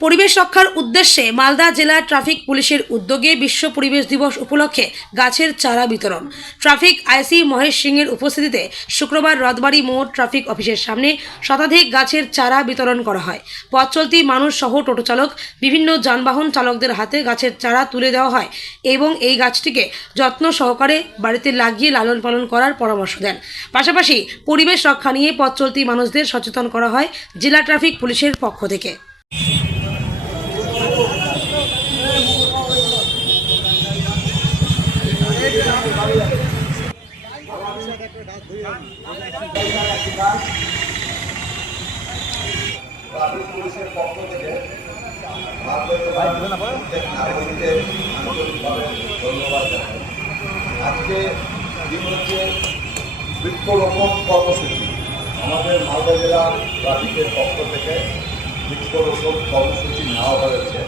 পরিবেশ রক্ষার উদ্দেশ্যে মালদা জেলা ট্রাফিক পুলিশের উদ্যোগে বিশ্ব পরিবেশ দিবস উপলক্ষে গাছের চারা বিতরণ। ট্রাফিক আইসি মহেশ সিংয়ের উপস্থিতিতে শুক্রবার রথবাড়ি মোড় ট্রাফিক অফিসের সামনে শতাধিক গাছের চারা বিতরণ করা হয়। পথ চলতি মানুষ সহ টোটো চালক, বিভিন্ন যানবাহন চালকদের হাতে গাছের চারা তুলে দেওয়া হয় এবং এই গাছটিকে যত্ন সহকারে বাড়িতে লাগিয়ে লালন পালন করার পরামর্শ দেন। পাশাপাশি পরিবেশ রক্ষা নিয়ে পথ চলতি মানুষদের সচেতন করা হয় জেলা ট্রাফিক পুলিশের পক্ষ থেকে। ট্রাফিক পুলিশের পক্ষ থেকে নাগরিকদের আন্তরিকভাবে ধন্যবাদ জানাই। আজকে দিন হচ্ছে বৃক্ষরোপণ কর্মসূচি। আমাদের মালদা জেলা ট্রাফিকের পক্ষ থেকে বৃক্ষরোপণ কর্মসূচি নেওয়া হয়েছে।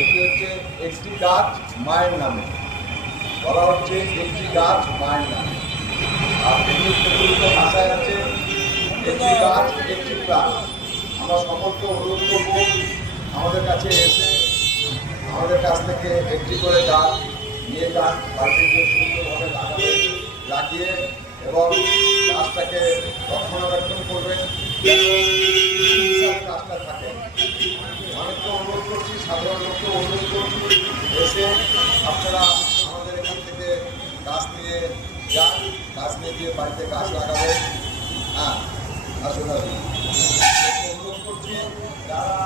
এটি হচ্ছে একটি গাছ মায়ের নামে, বলা হচ্ছে একটি গাছ মায়ের নামে। আর এটি প্রচলিত ভাষায় আছে একটি গাছ একটি প্রাণ। আমরা সকলকে অনুরোধ করব আমাদের কাছে এসে আমাদের কাছ থেকে একটি করে গাছ নিয়ে যান, বাড়িতে সুন্দরভাবে লাগিয়ে এবং গাছটাকে রক্ষণাবেক্ষণ করবেন, গাছটা থাকে। অনেককে অনুরোধ করছি, সাধারণ লোককে অনুরোধ করছি, এসে আপনারা আমাদের এখান থেকে গাছ নিয়ে যান, গাছ নিয়ে গিয়ে বাড়িতে গাছ লাগাবেন। হ্যাঁ, আসুন আসুন অনুরোধ করছি, যারা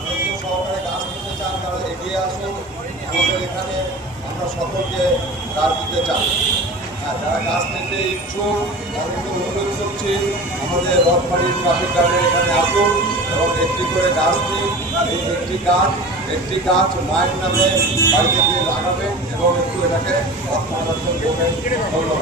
আনন্দ সহকারে গাছ নিতে চান তারা এগিয়ে আসুন। আমাদের এখানে আমরা সকলকে গাছ দিতে চান। হ্যাঁ, যারা গাছ নিতে ইচ্ছুক তাদেরকে অনুরোধ করছি আমাদের রথবাড়ির ট্রাফিক গার্ডের এখানে আসুন এবং একটি করে গাছ নিন। এই একটি গাছ মায়ের নামে বাড়িতে গিয়ে লাগাবেন এবং একটু এটাকে রক্ষণাবেক্ষণ করবেন। ধন্যবাদ।